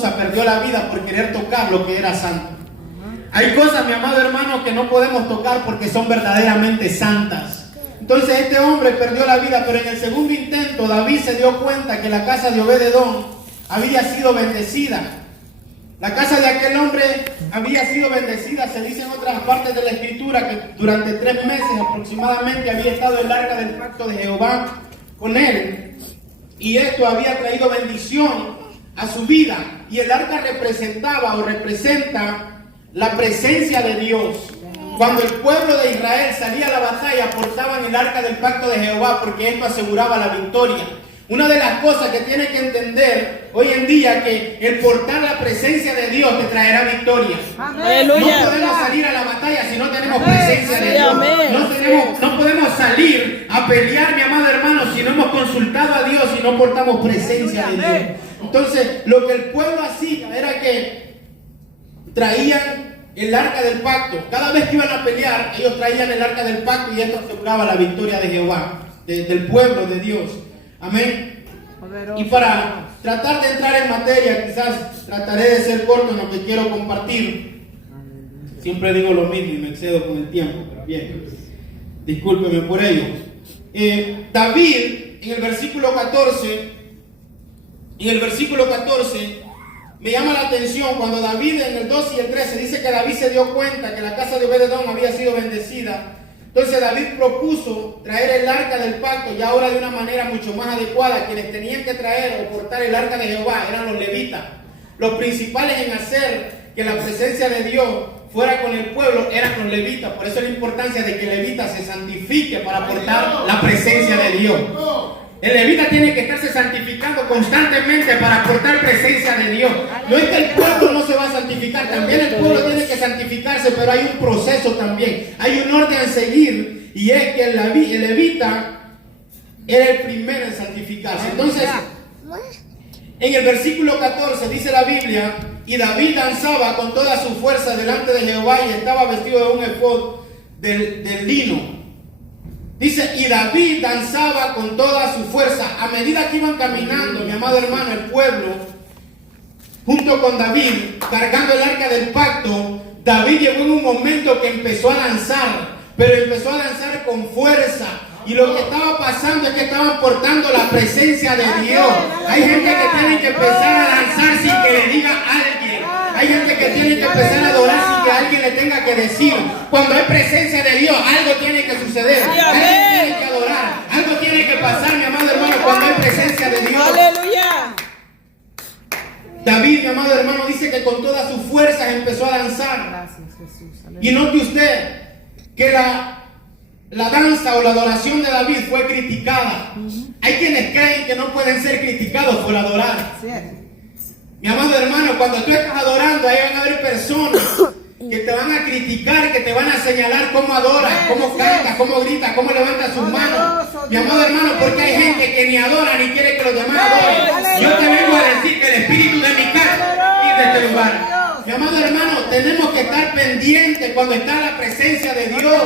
Usa perdió la vida por querer tocar lo que era santo. Hay cosas, mi amado hermano, que no podemos tocar porque son verdaderamente santas. Entonces este hombre perdió la vida, pero en el segundo intento David se dio cuenta que la casa de Obed-Edom había sido bendecida. La casa de aquel hombre había sido bendecida. Se dice en otras partes de la escritura que durante 3 meses aproximadamente había estado el arca del pacto de Jehová con él, y esto había traído bendición a su vida. Y el arca representaba o representa la presencia de Dios. Cuando el pueblo de Israel salía a la batalla, portaban el arca del pacto de Jehová porque esto aseguraba la victoria. Una de las cosas que tienes que entender hoy en día, que el portar la presencia de Dios te traerá victoria. Aleluya. No podemos salir a la batalla si no tenemos presencia de Dios. No podemos salir a pelear, mi amado hermano, si no hemos consultado a Dios y no portamos presencia de Dios. Entonces, lo que el pueblo hacía era que traían el arca del pacto. Cada vez que iban a pelear, ellos traían el arca del pacto y esto aseguraba la victoria de Jehová, del pueblo de Dios. Amén. Y para tratar de entrar en materia, quizás trataré de ser corto en lo que quiero compartir. Siempre digo lo mismo y me excedo con el tiempo, pero bien, discúlpeme por ello. David, en el versículo 14, me llama la atención cuando David en el 12 y el 13 dice que David se dio cuenta que la casa de Obed-Edom había sido bendecida. Entonces David propuso traer el arca del pacto, ya ahora de una manera mucho más adecuada. Quienes tenían que traer o portar el arca de Jehová eran los levitas. Los principales en hacer que la presencia de Dios fuera con el pueblo eran los levitas. Por eso la importancia de que el levita se santifique para portar la presencia de Dios. El levita tiene que estarse santificando constantemente para aportar presencia de Dios. No es que el pueblo no se va a santificar, también el pueblo tiene que santificarse, pero hay un proceso también. Hay un orden a seguir, y es que el levita era el primero en santificarse. Entonces, en el versículo 14 dice la Biblia: y David danzaba con toda su fuerza delante de Jehová y estaba vestido de un efod del lino. Dice, y David danzaba con toda su fuerza. A medida que iban caminando, mi amado hermano, el pueblo, junto con David, cargando el arca del pacto, David llegó en un momento que empezó a danzar, pero empezó a danzar con fuerza. Y lo que estaba pasando es que estaban portando la presencia de Dios. Hay gente que tiene que empezar a danzar sin que le diga a alguien. Hay gente que tiene que empezar a adorar sin que alguien le tenga que decir. Cuando hay presencia de Dios, algo tiene que suceder. Alguien tiene que adorar. Algo tiene que pasar, mi amado hermano, cuando hay presencia de Dios. Aleluya. David, mi amado hermano, dice que con todas sus fuerzas empezó a danzar. Gracias, Jesús. Aleluya. Y note usted que la danza o la adoración de David fue criticada. Hay quienes creen que no pueden ser criticados por adorar. Sí. Mi amado hermano, cuando tú estás adorando, ahí van a haber personas que te van a criticar, que te van a señalar cómo adoras, cómo cantas, cómo gritas, cómo levantas sus manos. Mi amado hermano, porque hay gente que ni adora ni quiere que los demás adoren. Yo te vengo a decir que el espíritu de mi casa y de este lugar. Mi amado hermano, tenemos que estar pendientes cuando está la presencia de Dios.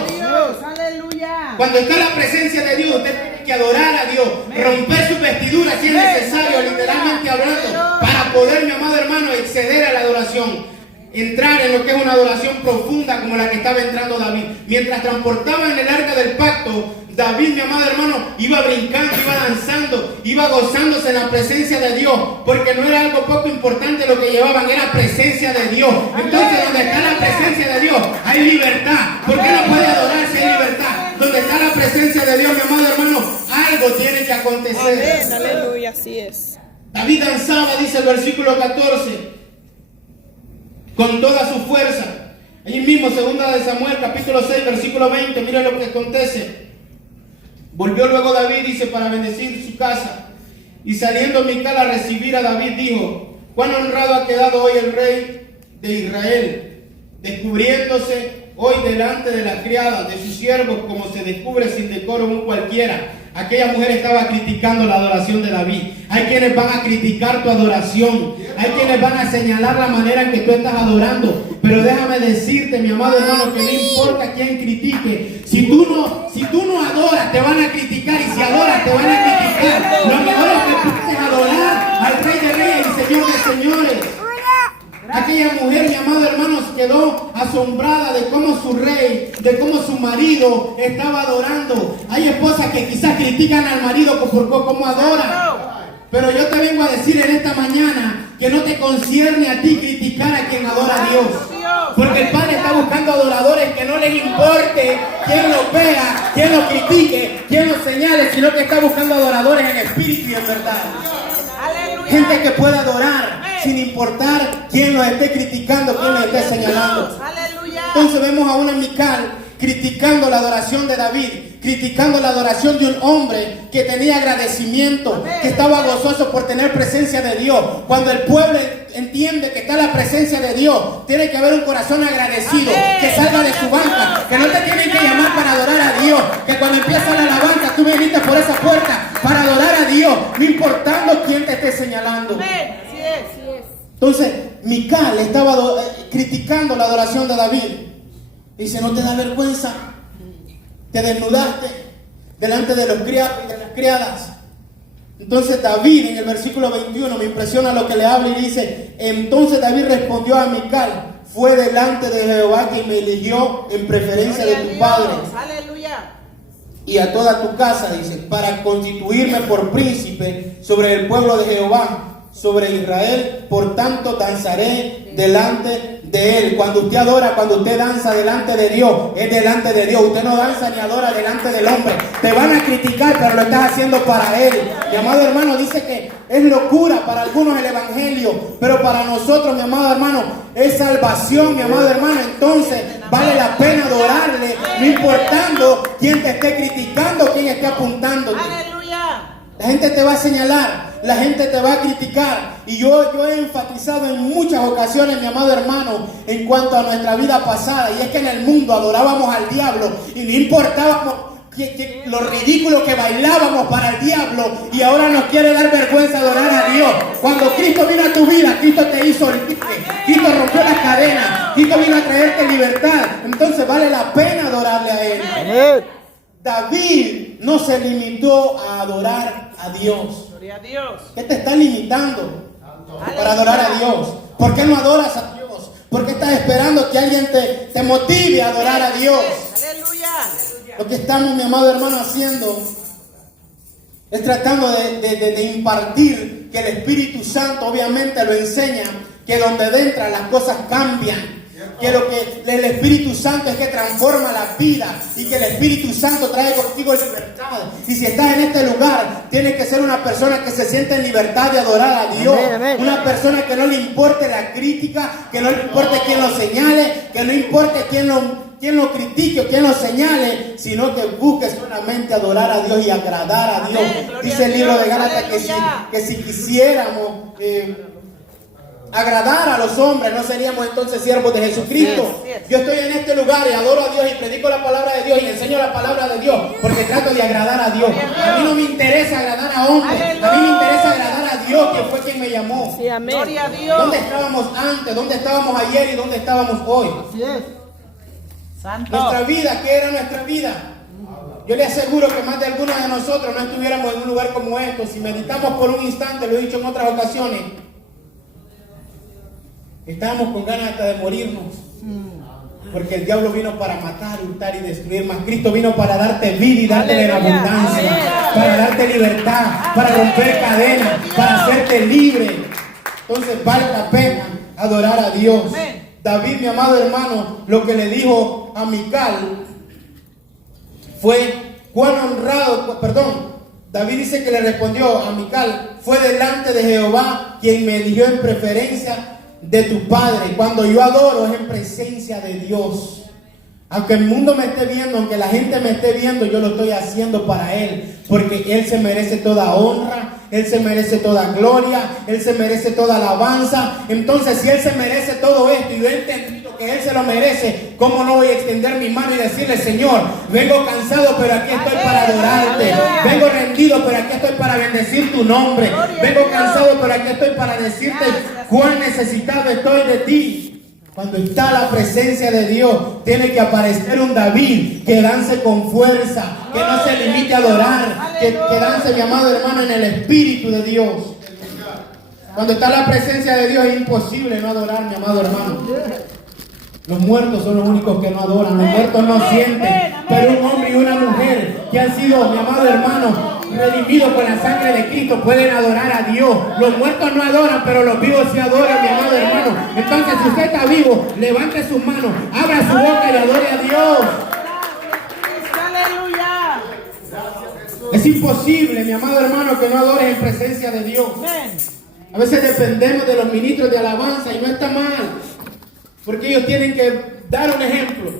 Aleluya. Cuando está la presencia de Dios, usted tiene que adorar a Dios, romper sus vestiduras si es necesario, literalmente hablando, para poder, mi amado hermano, exceder a la adoración, entrar en lo que es una adoración profunda como la que estaba entrando David. Mientras transportaban el arca del pacto, David, mi amado hermano, iba brincando, iba danzando, iba gozándose en la presencia de Dios, porque no era algo poco importante lo que llevaban, era presencia de Dios. Entonces, donde está la presencia de Dios, hay libertad. ¿Por qué no puede adorar si hay libertad? Donde está la presencia de Dios, mi amado hermano, algo tiene que acontecer. Amén. Aleluya, así es. David danzaba, dice el versículo 14, con toda su fuerza. Allí mismo, segunda de Samuel, capítulo 6, versículo 20, mira lo que acontece. Volvió luego David, dice, para bendecir su casa. Y saliendo Mical a recibir a David, dijo: cuán honrado ha quedado hoy el rey de Israel, descubriéndose hoy delante de las criadas de sus siervos, como se descubre sin decoro un cualquiera. Aquella mujer estaba criticando la adoración de David. Hay quienes van a criticar tu adoración. Hay quienes van a señalar la manera en que tú estás adorando. Pero déjame decirte, mi amado hermano, que no importa quién critique. Si tú no adoras, te van a criticar. Y si adoras, te van a criticar. Lo mejor es que puedes adorar al Rey de Reyes y Señor de Señores. Aquella mujer, mi amado hermano, quedó asombrada de cómo su rey, de cómo su marido estaba adorando. Hay esposas que quizás critican al marido por cómo adora. Pero yo te vengo a decir en esta mañana que no te concierne a ti criticar a quien adora a Dios. Porque el Padre está buscando adoradores que no les importe quién los vea, quién los critique, quién los señale, sino que está buscando adoradores en espíritu y en verdad. Gente que pueda adorar sin importar quién los esté criticando, quién los esté señalando. Entonces vemos a una Mical criticando la adoración de David, criticando la adoración de un hombre que tenía agradecimiento, que estaba gozoso por tener presencia de Dios. Cuando el pueblo entiende que está la presencia de Dios, tiene que haber un corazón agradecido, que salga de su banca, que no te tienen que llamar para adorar a Dios, que cuando empieza la alabanza tú viniste por esa puerta para adorar a Dios, no importando quién te esté señalando. Entonces Mical estaba criticando la adoración de David. Dice, ¿no te da vergüenza? Te desnudaste delante de los criados y de las criadas. Entonces David en el versículo 21 me impresiona lo que le habla y dice, entonces David respondió a Mical, fue delante de Jehová quien me eligió en preferencia de tu padre. Aleluya. Y a toda tu casa, dice, para constituirme por príncipe sobre el pueblo de Jehová, sobre Israel, por tanto danzaré delante de él. Cuando usted adora, cuando usted danza delante de Dios, es delante de Dios. Usted no danza ni adora delante del hombre. Te van a criticar, pero lo estás haciendo para él. Mi amado hermano, dice que es locura para algunos el evangelio, pero para nosotros, mi amado hermano, es salvación, mi amado hermano. Entonces vale la pena adorarle, no importando quién te esté criticando, quién esté apuntándote. La gente te va a señalar, la gente te va a criticar. Y yo he enfatizado en muchas ocasiones, mi amado hermano, en cuanto a nuestra vida pasada. Y es que en el mundo adorábamos al diablo y no importábamos lo ridículo que bailábamos para el diablo. Y ahora nos quiere dar vergüenza adorar a Dios. Cuando Cristo vino a tu vida, Cristo te hizo libre. Cristo rompió las cadenas. Cristo vino a traerte libertad. Entonces vale la pena adorarle a Él. Amén. David no se limitó a adorar a Dios. Gloria a Dios. ¿Qué te está limitando para adorar a Dios? ¿Por qué no adoras a Dios? ¿Por qué estás esperando que alguien te motive a adorar a Dios? Aleluya. Lo que estamos, mi amado hermano, haciendo es tratando de impartir que el Espíritu Santo obviamente lo enseña, que donde entra las cosas cambian. Que lo que el Espíritu Santo es que transforma la vida y que el Espíritu Santo trae contigo libertad. Y si estás en este lugar, tienes que ser una persona que se siente en libertad de adorar a Dios. Amén. Una persona que no le importe la crítica, que no le importe quién lo señale, que no importe quién lo critique o quién lo señale, sino que busque solamente adorar a Dios y agradar a Dios. Amén. Dice el libro de Gálatas que si quisiéramos agradar a los hombres, no seríamos entonces siervos de Jesucristo. Yo estoy en este lugar y adoro a Dios y predico la palabra de Dios y enseño la palabra de Dios porque trato de agradar a Dios. A mí no me interesa agradar a hombres, a mí me interesa agradar a Dios, que fue quien me llamó. Sí, amén. Gloria a Dios. ¿Dónde estábamos antes? ¿Dónde estábamos ayer? ¿Y dónde estábamos hoy? Así es. Santo. Nuestra vida, ¿qué era nuestra vida? Yo le aseguro que más de algunos de nosotros no estuviéramos en un lugar como esto. Si meditamos por un instante, lo he dicho en otras ocasiones, estábamos con ganas hasta de morirnos. Porque el diablo vino para matar, hurtar y destruir. Mas Cristo vino para darte vida y darte en abundancia. Para darte libertad, para romper cadenas, para hacerte libre. Entonces vale la pena adorar a Dios. David, mi amado hermano, lo que le dijo a Mical fue cuán honrado, David dice que le respondió a Mical, fue delante de Jehová quien me eligió en preferencia de tu padre. Cuando yo adoro es en presencia de Dios. Aunque el mundo me esté viendo, aunque la gente me esté viendo, yo lo estoy haciendo para Él. Porque Él se merece toda honra, Él se merece toda gloria, Él se merece toda alabanza. Entonces, si Él se merece todo esto y yo he entendido que Él se lo merece, ¿cómo no voy a extender mi mano y decirle, Señor, vengo cansado, pero aquí estoy para adorarte? Vengo rendido, pero aquí estoy para bendecir tu nombre. Vengo cansado, pero aquí estoy para decirte cuán necesitado estoy de ti. Cuando está la presencia de Dios, tiene que aparecer un David que dance con fuerza, que no se limite a adorar, que dance, mi amado hermano, en el Espíritu de Dios. Cuando está la presencia de Dios es imposible no adorar, mi amado hermano. Los muertos son los únicos que no adoran, los muertos no sienten, pero un hombre y una mujer que han sido, mi amado hermano, redimidos con la sangre de Cristo pueden adorar a Dios. Los muertos no adoran, pero los vivos sí adoran, mi amado hermano. Entonces, si usted está vivo, levante sus manos, abra su boca y adore a Dios. Aleluya. Es imposible, mi amado hermano, que no adores en presencia de Dios. A veces dependemos de los ministros de alabanza y no está mal, porque ellos tienen que dar un ejemplo.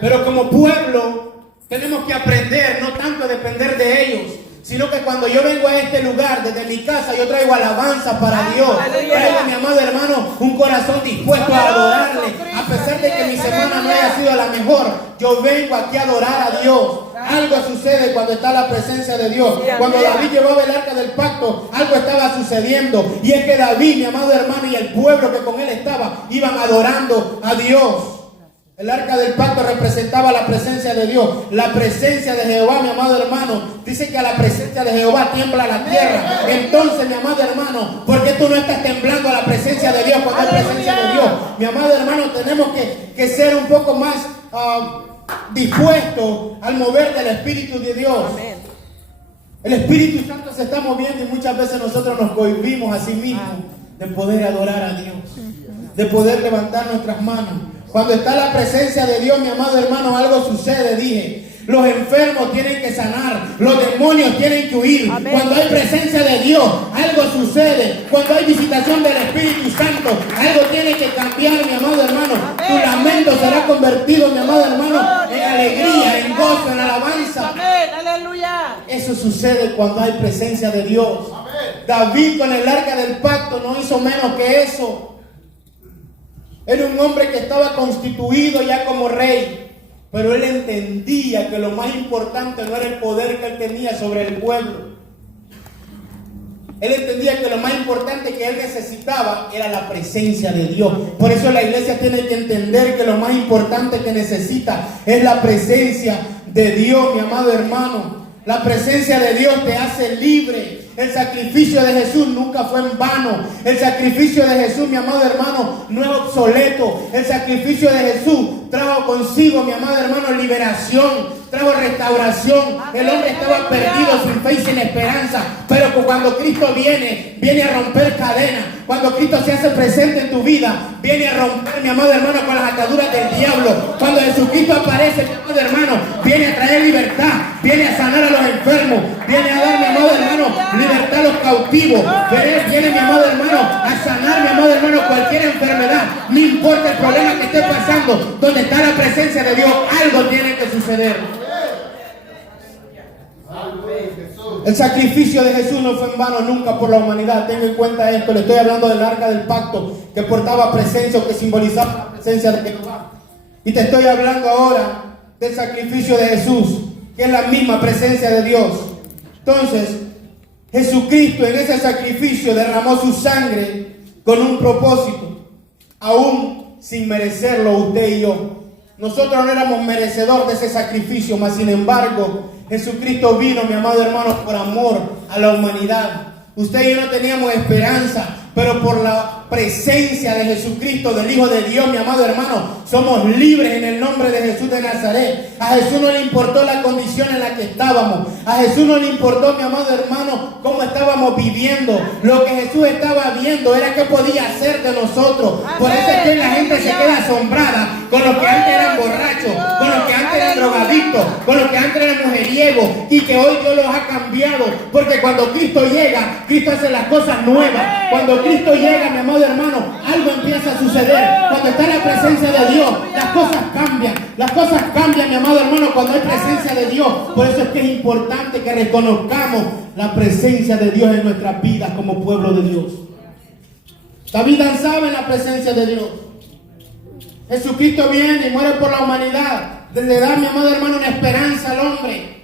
Pero como pueblo tenemos que aprender, no tanto a depender de ellos, sino que cuando yo vengo a este lugar, desde mi casa, yo traigo alabanza para Dios. Traigo, mi amado hermano, un corazón dispuesto a adorarle. A pesar de que mi semana no haya sido la mejor, yo vengo aquí a adorar a Dios. Algo sucede cuando está la presencia de Dios. Cuando David llevaba el arca del pacto, algo estaba sucediendo. Y es que David, mi amado hermano, y el pueblo que con él estaba, iban adorando a Dios. El arca del pacto representaba la presencia de Dios, la presencia de Jehová, mi amado hermano. Dice que a la presencia de Jehová tiembla la tierra. Entonces, mi amado hermano, ¿por qué tú no estás temblando a la presencia de Dios cuando hay presencia de Dios? Mi amado hermano, tenemos que ser un poco más dispuestos al mover del Espíritu de Dios. El Espíritu Santo se está moviendo y muchas veces nosotros nos cohibimos a sí mismos de poder adorar a Dios, de poder levantar nuestras manos. Cuando está la presencia de Dios, mi amado hermano, algo sucede, dije. Los enfermos tienen que sanar, los demonios tienen que huir. Amén. Cuando hay presencia de Dios, algo sucede. Cuando hay visitación del Espíritu Santo, algo tiene que cambiar, mi amado hermano. Amén. Tu lamento será convertido, mi amado hermano, en alegría, en gozo, en alabanza. Amén. Aleluya. Eso sucede cuando hay presencia de Dios. Amén. David con el arca del pacto no hizo menos que eso. Era un hombre que estaba constituido ya como rey, pero él entendía que lo más importante no era el poder que él tenía sobre el pueblo. Él entendía que lo más importante que él necesitaba era la presencia de Dios. Por eso la iglesia tiene que entender que lo más importante que necesita es la presencia de Dios, mi amado hermano. La presencia de Dios te hace libre. El sacrificio de Jesús nunca fue en vano. El sacrificio de Jesús, mi amado hermano, no es obsoleto. El sacrificio de Jesús trajo consigo, mi amado hermano, liberación, trajo restauración. El hombre estaba perdido, sin fe y sin esperanza. Pero cuando Cristo viene a romper cadenas. Cuando Cristo se hace presente en tu vida, viene a romper, mi amado hermano, con las ataduras del diablo. Cuando Jesucristo aparece, mi amado hermano, viene a traer libertad, viene a sanar a los enfermos, viene a dar, mi amado hermano, libertad a los cautivos. Viene, mi amado hermano, a sanar, mi amado hermano, cualquier enfermedad. No importa el problema que esté pasando, donde está la presencia de Dios, algo tiene que suceder. El sacrificio de Jesús no fue en vano nunca por la humanidad. Tenga en cuenta esto. Le estoy hablando del arca del pacto, que portaba presencia, que simbolizaba la presencia de Jehová. Y te estoy hablando ahora del sacrificio de Jesús, que es la misma presencia de Dios. Entonces, Jesucristo en ese sacrificio derramó su sangre con un propósito, aún sin merecerlo usted y yo. Nosotros no éramos merecedores de ese sacrificio, mas sin embargo, Jesucristo vino, mi amado hermano, por amor a la humanidad. Usted y yo no teníamos esperanza, pero por la presencia de Jesucristo, del Hijo de Dios, mi amado hermano, somos libres en el nombre de Jesús de Nazaret. A Jesús no le importó la condición en la que estábamos. A Jesús no le importó, mi amado hermano, cómo estábamos viviendo. Lo que Jesús estaba viendo era qué podía hacer de nosotros. Por eso es que la gente se queda asombrada con los que antes eran borrachos, con los que antes eran drogadictos, con los que antes eran mujeriegos, y que hoy Dios los ha cambiado. Porque cuando Cristo llega, Cristo hace las cosas nuevas. Cuando Cristo llega, mi amado hermano, algo empieza a suceder. Cuando está la presencia de Dios, las cosas cambian. Las cosas cambian, mi amado hermano, cuando hay presencia de Dios. Por eso es que es importante que reconozcamos la presencia de Dios en nuestras vidas como pueblo de Dios. David danzaba en la presencia de Dios. Jesucristo viene y muere por la humanidad. Le da, mi amado hermano, una esperanza al hombre.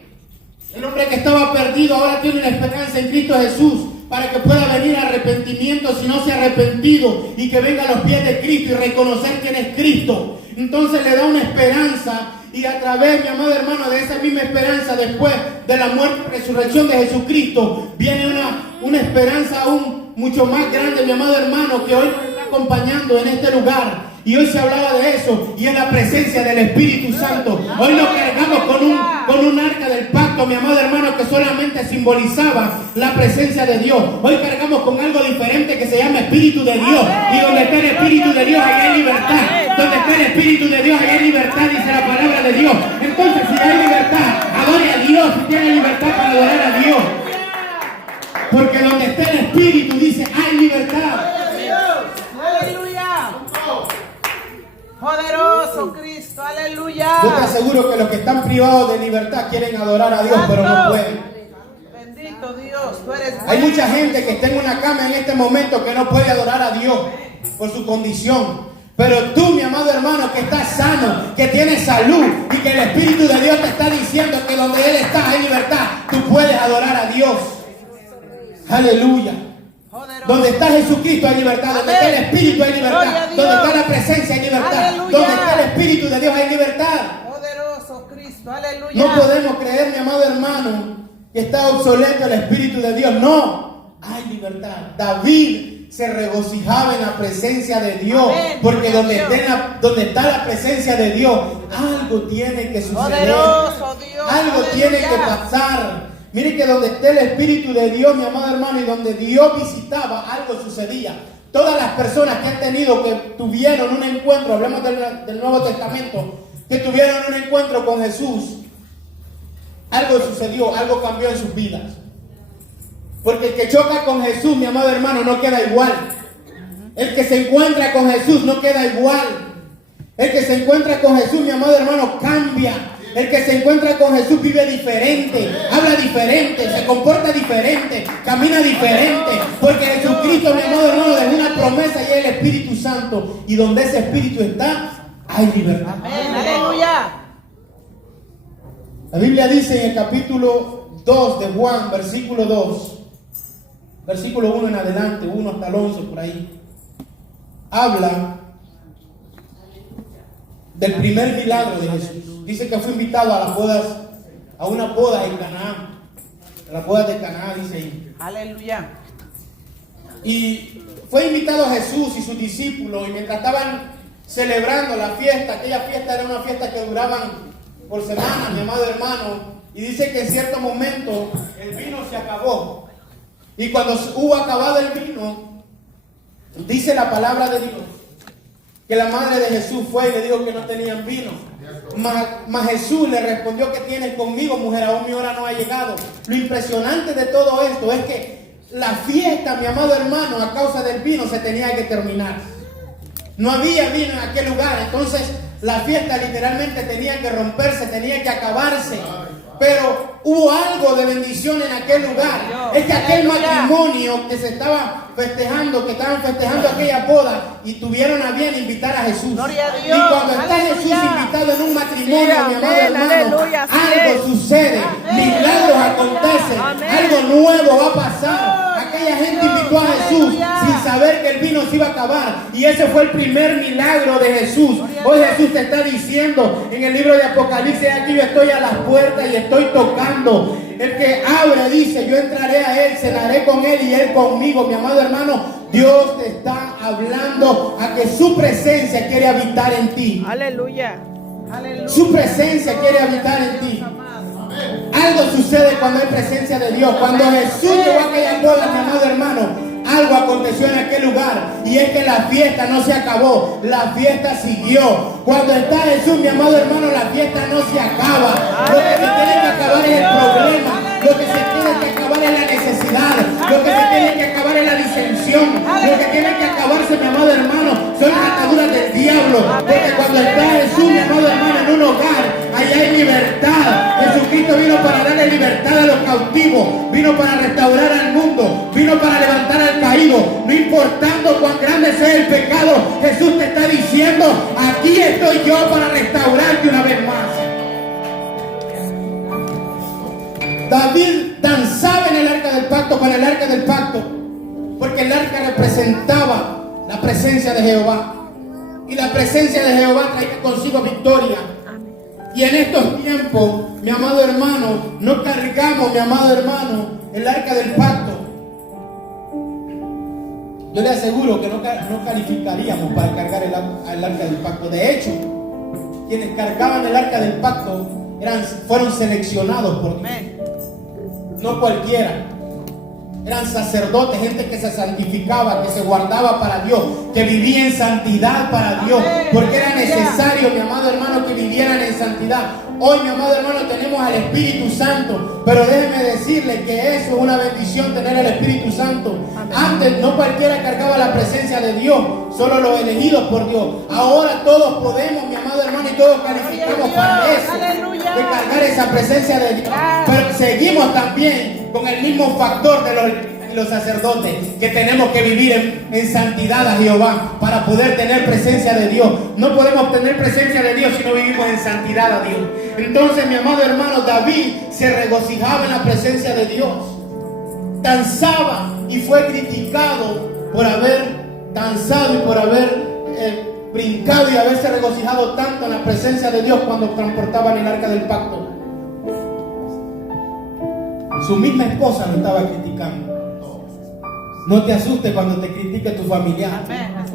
El hombre que estaba perdido ahora tiene una esperanza en Cristo Jesús, para que pueda venir arrepentimiento si no se ha arrepentido, y que venga a los pies de Cristo y reconocer quién es Cristo. Entonces le da una esperanza, y a través, mi amado hermano, de esa misma esperanza, después de la muerte y resurrección de Jesucristo, viene una esperanza aún mucho más grande, mi amado hermano, que hoy nos está acompañando en este lugar. Y hoy se hablaba de eso, y en la presencia del Espíritu Santo. Hoy nos cargamos con un arca del pacto, mi amado hermano, que solamente simbolizaba la presencia de Dios. Hoy cargamos con algo diferente que se llama Espíritu de Dios. Y donde está el Espíritu de Dios, ahí hay libertad. Donde está el Espíritu de Dios, ahí hay libertad, dice la palabra de Dios. Entonces, si hay libertad, adore a Dios. Si tiene libertad para adorar a Dios. Porque donde está el Espíritu, dice, hay libertad. Aleluya. Poderoso Cristo, aleluya. Yo te aseguro que los que están privados de libertad quieren adorar a Dios, pero no pueden. Bendito Dios, tú eres Hay bueno. mucha gente que está en una cama en este momento que no puede adorar a Dios por su condición. Pero tú, mi amado hermano, que estás sano, que tienes salud y que el Espíritu de Dios te está diciendo que donde Él está hay libertad, tú puedes adorar a Dios. Aleluya. Poderoso. Donde está Jesucristo hay libertad, donde está el Espíritu hay Gloria libertad, a Dios. donde está la presencia hay libertad, Aleluya. donde está el Espíritu de Dios hay libertad. Poderoso Cristo, aleluya. No podemos creer, mi amado hermano, que está obsoleto el Espíritu de Dios. No, hay libertad. David se regocijaba en la presencia de Dios. Amén. Porque donde Dios. está la presencia de Dios, algo tiene que suceder. Poderoso Dios, Algo aleluya. tiene que pasar. Mire que donde esté el Espíritu de Dios, mi amado hermano, y donde Dios visitaba, algo sucedía. Todas las personas que han tenido, que tuvieron un encuentro, hablemos del Nuevo Testamento, que tuvieron un encuentro con Jesús, algo sucedió, algo cambió en sus vidas. Porque el que choca con Jesús, mi amado hermano, no queda igual. El que se encuentra con Jesús no queda igual. El que se encuentra con Jesús, mi amado hermano, cambia. El que se encuentra con Jesús vive diferente, habla diferente, se comporta diferente, camina diferente. Porque Jesucristo, mi amado hermano, dejó una promesa y es el Espíritu Santo. Y donde ese Espíritu está, hay libertad. Amén, aleluya. La Biblia dice en el capítulo 2 de Juan, versículo 2, versículo 1 en adelante, 1 hasta el 11 por ahí, habla del primer milagro de Jesús. Dice que fue invitado a las bodas, a una boda en Canaán, a las bodas de Canaán, dice ahí. Aleluya. Y fue invitado Jesús y sus discípulos, y mientras estaban celebrando la fiesta, aquella fiesta era una fiesta que duraban por semanas, mi amado hermano, y dice que en cierto momento el vino se acabó. Y cuando hubo acabado el vino, dice la palabra de Dios, que la madre de Jesús fue y le dijo que no tenían vino. Mas Jesús le respondió: ¿qué tienes conmigo, mujer? Aún mi hora no ha llegado. Lo impresionante de todo esto es que la fiesta, mi amado hermano, a causa del vino se tenía que terminar. No había vino en aquel lugar, entonces la fiesta literalmente tenía que romperse, tenía que acabarse. Pero hubo algo de bendición en aquel lugar. Es que aquel matrimonio que se estaba festejando, que estaban festejando aquella boda, y tuvieron a bien invitar a Jesús. Gloria a Dios. Y cuando está Aleluya. Jesús invitado en un matrimonio, Sí, mi amado amén, hermano, aleluya, así algo es. sucede, Amén. milagros acontecen, Amén. algo nuevo va a pasar. Aquella gente invitó a Jesús Aleluya. sin saber que el vino se iba a acabar, y ese fue el primer milagro de Jesús. Hoy Jesús te está diciendo en el libro de Apocalipsis: aquí yo estoy a las puertas y estoy tocando. El que abre dice: yo entraré a él, cenaré con él y él conmigo. Mi amado hermano, Dios te está hablando a que su presencia quiere habitar en ti. Aleluya. Aleluya. Su presencia quiere habitar en ti. Algo sucede cuando hay presencia de Dios. Cuando Jesús llegó a aquella boda, mi amado hermano, algo aconteció en aquel lugar, y es que la fiesta no se acabó, la fiesta siguió. Cuando está Jesús, mi amado hermano, la fiesta no se acaba. Lo que se tiene que acabar es el problema, lo que se tiene que acabar es la necesidad, lo que se tiene que acabar es la disensión, lo que tiene que acabarse, mi amado hermano, son las ataduras del diablo. Porque cuando está Jesús, mi amado hermano, en un hogar, ahí hay libertad. Jesucristo vino para darle libertad a los cautivos, vino para restaurar al mundo, vino para levantar al caído. No importando cuán grande sea el pecado, Jesús te está diciendo: aquí estoy yo para restaurarte una vez más. David danzaba en el arca del pacto, con el arca del pacto, porque el arca representaba la presencia de Jehová, y la presencia de Jehová traía consigo victoria. Y en estos tiempos, mi amado hermano, no cargamos, mi amado hermano, el arca del pacto. yo le aseguro que no calificaríamos para cargar el arca del pacto. De hecho, quienes cargaban el arca del pacto fueron seleccionados por Dios. No cualquiera. Eran sacerdotes, gente que se santificaba, que se guardaba para Dios, que vivía en santidad para Dios, porque era necesario, mi amado hermano, que vivieran en santidad. Hoy, mi amado hermano, tenemos al Espíritu Santo, pero déjeme decirle que eso es una bendición, tener al Espíritu Santo. Antes no cualquiera cargaba la presencia de Dios, solo los elegidos por Dios. Ahora todos podemos, mi amado hermano, y todos calificamos para eso, de cargar esa presencia de Dios. Pero seguimos también con el mismo factor de los sacerdotes, que tenemos que vivir en santidad a Jehová para poder tener presencia de Dios. No podemos tener presencia de Dios si no vivimos en santidad a Dios. Entonces, mi amado hermano, David se regocijaba en la presencia de Dios. Danzaba y fue criticado por haber danzado y por haber brincado y haberse regocijado tanto en la presencia de Dios cuando transportaban el arca del pacto. Su misma esposa lo estaba criticando. No te asustes cuando te critique tu familiar.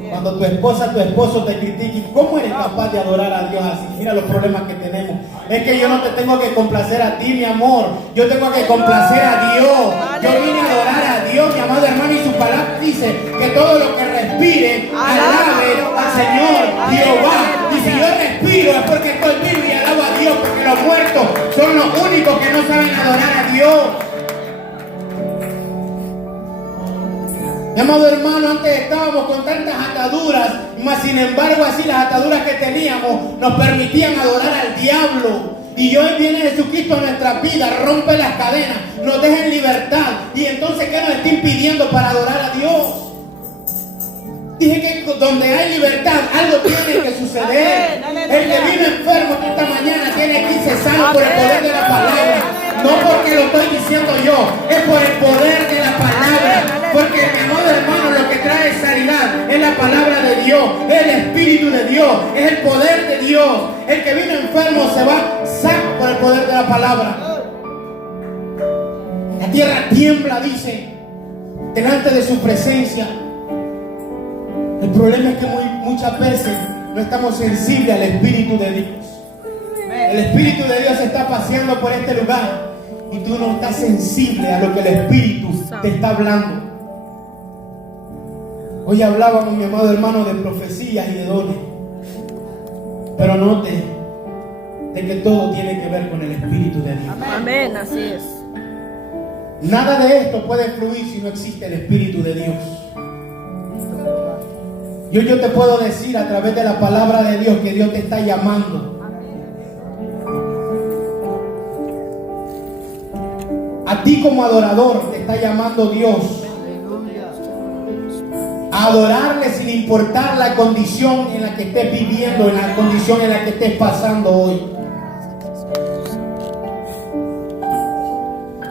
Cuando tu esposa, tu esposo te critique. ¿Cómo eres capaz de adorar a Dios así? Mira los problemas que tenemos. Es que yo no te tengo que complacer a ti, mi amor. Yo tengo que complacer a Dios. Yo vine a adorar a Dios, mi amado hermano, y su palabra dice que todo lo que respire, alabe al Señor Jehová. Y si yo respiro es porque estoy vivo y alabo a Dios, porque los muertos son los únicos que no saben adorar a Dios. Mi amado hermano, antes estábamos con tantas ataduras, mas sin embargo así las ataduras que teníamos nos permitían adorar al diablo. Y hoy viene Jesucristo a nuestra vida, rompe las cadenas, nos deja en libertad. Y entonces, ¿qué nos está impidiendo para adorar a Dios? Dije que donde hay libertad, algo tiene que suceder. El que vino enfermo esta mañana tiene que irse sano por el poder de la palabra. No porque lo estoy diciendo yo, es por el poder de la palabra. Porque, mi amado hermano, lo que trae sanidad es la palabra de Dios, es el Espíritu de Dios, es el poder de Dios. El que vino enfermo se va sano por el poder de la palabra. La tierra tiembla, dice, delante de su presencia. El problema es que muchas veces no estamos sensibles al Espíritu de Dios. El Espíritu de Dios está paseando por este lugar y tú no estás sensible a lo que el Espíritu te está hablando. Hoy hablábamos, mi amado hermano, de profecías y de dones, pero note de que todo tiene que ver con el Espíritu de Dios. Amén, así es. Nada de esto puede fluir si no existe el Espíritu de Dios. Yo te puedo decir a través de la palabra de Dios que Dios te está llamando a ti como adorador. Te está llamando Dios a adorarle sin importar la condición en la que estés viviendo, en la condición en la que estés pasando hoy.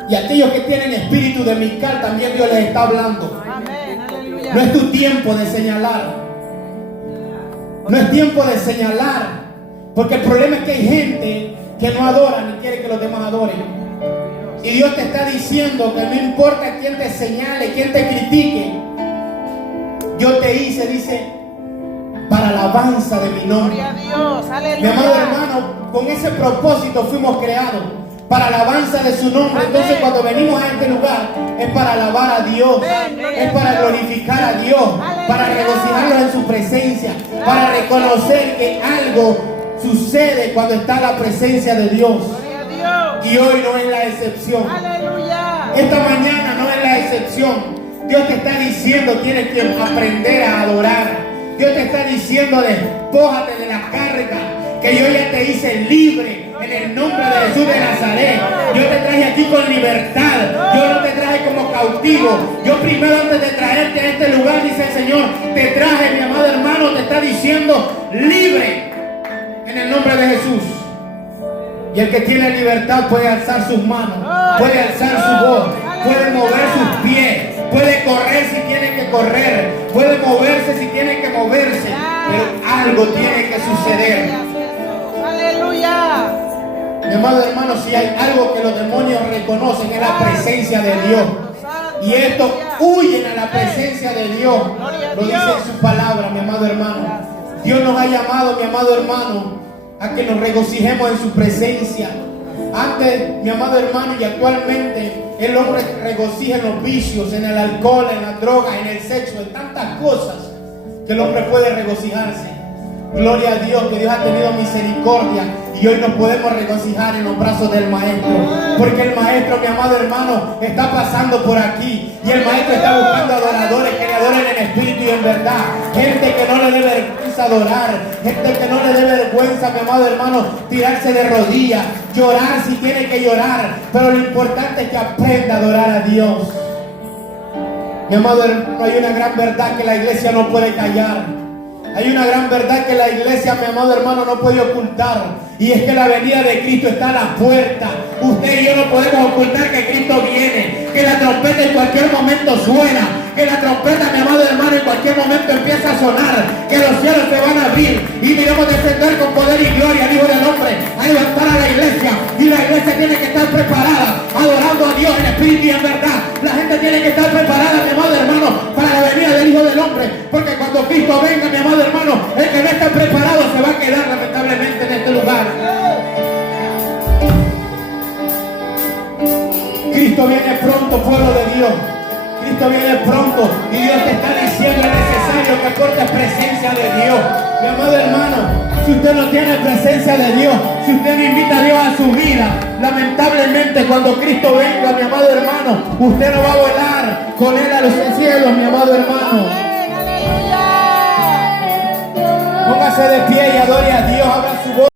Y aquellos que tienen espíritu de Mical, también Dios les está hablando. No es tu tiempo de señalar. No es tiempo de señalar. Porque el problema es que hay gente que no adora ni quiere que los demás adoren. Y Dios te está diciendo que no importa quién te señale, quién te critique. Yo te hice, dice, para la alabanza de mi nombre. Gloria a Dios, aleluya. Mi amado hermano, con ese propósito fuimos creados, para la alabanza de su nombre. Entonces cuando venimos a este lugar es para alabar a Dios, es para glorificar a Dios, para regocijarnos en su presencia, para reconocer que algo sucede cuando está la presencia de Dios. Gloria a Dios. Y hoy no es la excepción. Aleluya. Esta mañana no es la excepción. Dios te está diciendo, tienes que aprender a adorar. Dios te está diciendo, despójate de la carga, que yo ya te hice libre en el nombre de Jesús de Nazaret. Yo te traje aquí con libertad. Yo no te traje como cautivo. Yo primero, antes de traerte a este lugar, dice el Señor, te traje, mi amado hermano, te está diciendo libre en el nombre de Jesús. Y el que tiene libertad puede alzar sus manos, puede alzar su voz, puede mover sus pies, puede correr si tiene que correr, puede moverse si tiene que moverse, pero algo tiene que suceder. Aleluya. Mi amado hermano, si hay algo que los demonios reconocen es la presencia de Dios. Y estos huyen a la presencia de Dios. Gloria a Lo dice Dios. en su palabra, mi amado hermano. Dios nos ha llamado, mi amado hermano, a que nos regocijemos en su presencia. Antes, mi amado hermano, y actualmente el hombre regocija en los vicios, en el alcohol, en las drogas, en el sexo, en tantas cosas que el hombre puede regocijarse. Gloria a Dios, que Dios ha tenido misericordia y hoy nos podemos regocijar en los brazos del Maestro, porque el Maestro, mi amado hermano, está pasando por aquí y el Maestro está buscando adoradores que le adoren en espíritu y en verdad, gente que no le dé vergüenza adorar, gente que no le dé vergüenza, mi amado hermano, tirarse de rodillas, llorar si tiene que llorar, pero lo importante es que aprenda a adorar a Dios. Mi amado hermano, hay una gran verdad que la iglesia no puede callar. Hay una gran verdad que la iglesia, mi amado hermano, no puede ocultar. Y es que la venida de Cristo está a la puerta. Usted y yo no podemos ocultar que Cristo viene. Que la trompeta en cualquier momento suena. Que la trompeta, mi amado hermano, en cualquier momento empieza a sonar. Que los cielos se van a abrir. Y debemos defender con poder y gloria al Hijo del Hombre. A levantar a la iglesia. Y la iglesia tiene que estar preparada. Adorando a Dios en espíritu y en verdad. La gente tiene que estar preparada, mi amado hermano, para la venida del Hijo del Hombre. Porque cuando Cristo venga, mi amado hermano, el que no está preparado se va a quedar lamentablemente en este lugar. Cristo viene pronto, pueblo de Dios. Cristo viene pronto y Dios te está diciendo: es necesario que portes presencia de Dios. Mi amado hermano, si usted no tiene presencia de Dios, si usted no invita a Dios a su vida, lamentablemente cuando Cristo venga, mi amado hermano, usted no va a volar con Él a los cielos, mi amado hermano. Póngase de pie y adore a Dios, abra su voz.